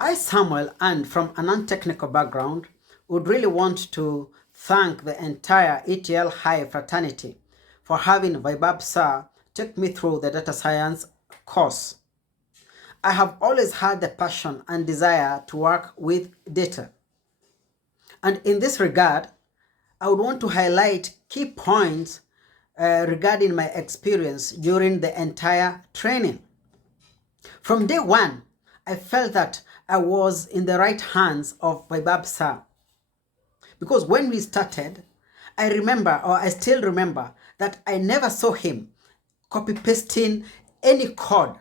I, Samuel, and from a non-technical background, would really want to thank the entire ETLhive fraternity for having Vaibhab Sir take me through the data science course. I have always had the passion and desire to work with data. And in this regard, I would want to highlight key points regarding my experience during the entire training. From day one, I felt that I was in the right hands of Vaibhab Sir. Because when we started, I still remember that I never saw him copy-pasting any code,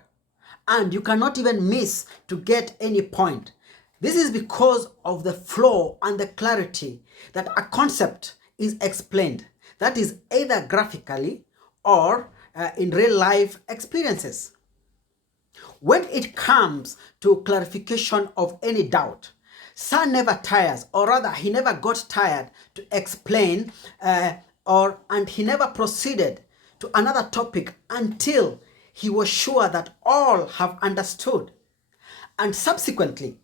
and you cannot even miss to get any point. This is because of the flow and the clarity that a concept is explained. That is either graphically or in real life experiences. When it comes to clarification of any doubt, Sir never tires, or rather he never got tired to explain and he never proceeded to another topic until he was sure that all have understood. And subsequently,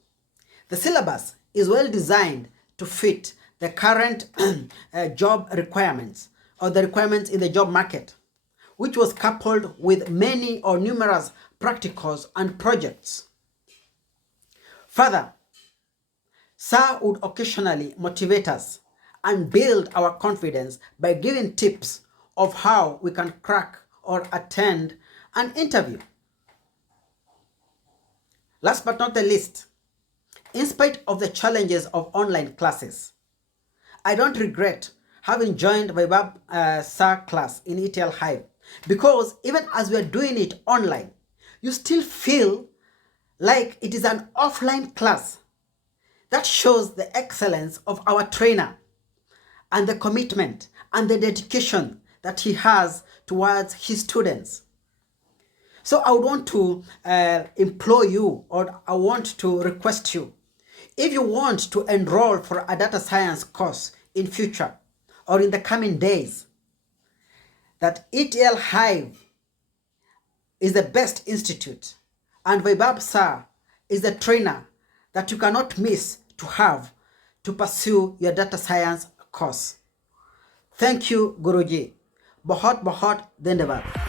the syllabus is well designed to fit the current job requirements or the requirements in the job market, which was coupled with many or numerous practicals and projects. Further, Sir would occasionally motivate us and build our confidence by giving tips of how we can crack or attend an interview. Last but not the least, in spite of the challenges of online classes, I don't regret having joined Vaibhab Sir class in ETLhive, because even as we are doing it online, you still feel like it is an offline class. That shows the excellence of our trainer and the commitment and the dedication that he has towards his students. So I would want to implore you, or I want to request you, if you want to enroll for a data science course in future or in the coming days, that ETLhive is the best institute and Vaibhab Sir is the trainer that you cannot miss to have to pursue your data science course. Thank you, Guruji. Bahut Dhanyavad.